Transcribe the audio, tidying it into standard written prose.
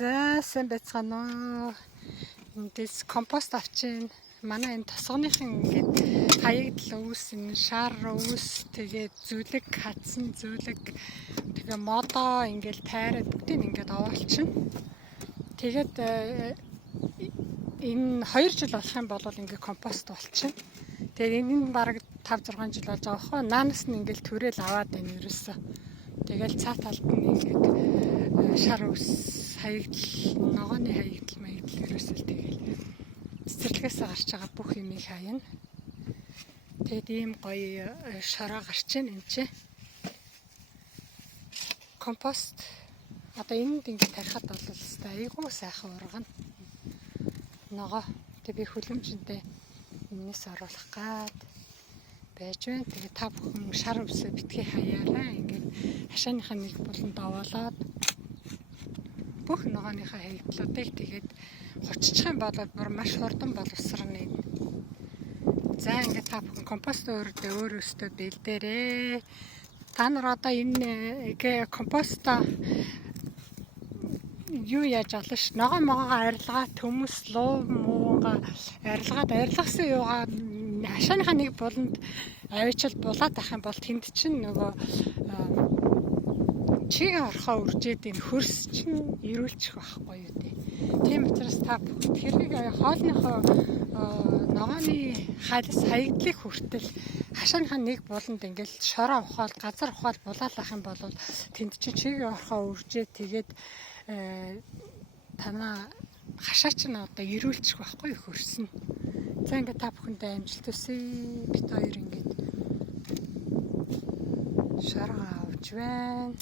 За сайн байцгаана уу. Эндээс компост авчин. Манай энэ тосгоныхын ингээд хаягдл өвс, энэ шар өвс, тэгээд зүлэг, хадсан зүлэг, тэгээ модоо ингээд тайраад бүгдийг ингээд овоолчихно. Тэгээд энэ 2 жил болох юм бол ингээд компост болчихно. Тэгээд энэ бараг 5-6 жил болж байгаа хөө. Наанаас нь ингээд төрөл аваад байна ерөөсөө. Тэгэл цаа талд нь ингээд шар өвс, хаягдл, ногооны хаягдл ерөөсөө тэгэл цэцэрлэгээс гарч байгаа бүх юмыг хаяна. Тэгэд ийм гоё шороо гарч байна энэ чинь. Компост одоо энд ингээд тарихад бол өстой айгүй сайхан ургана. Ногоо тэг би хүлэмжиндээ энэс оруулах гад байж байна. Тэгээ та бүхэн шар өвсөө битгий хаяараа ингээд хашааныхаа нэг буланд овоолоод бүх ногооныхаа хаягдлуудыг тэгээд хоччих юм бол бүр маш хурдан боловсрно. За ингээд та бүхэн компост өөр өстөө бэлдээрээ. Та нар одоо энэ компоста юу яаж олно ш? Ногоо могоогоо арилгаад төмөс луу муугаа арилгаад арилгасан юугаа хашааныхаа нэг буланд авчил булаад ах юм бол тэнд чинь нөгөө чиг орхоо үржээд энэ хөрс чинь ирүүлчих байхгүй юу те. Тийм учраас та бүгд хэрэг хоолныхоо ногооны халис хаягдлыг хүртэл хашааныхаа нэг буланд ингээл шороо ухаал газар ухаал булаалах юм бол тэнд чинь чиг орхоо үржээд тэгээд танаа хашаа чинь одоо ирүүлчих байхгүй юу хөрснө. За ингээд та бүхэндээ амжилт хүсье. Бид хоёр ингээд шороо авч байна.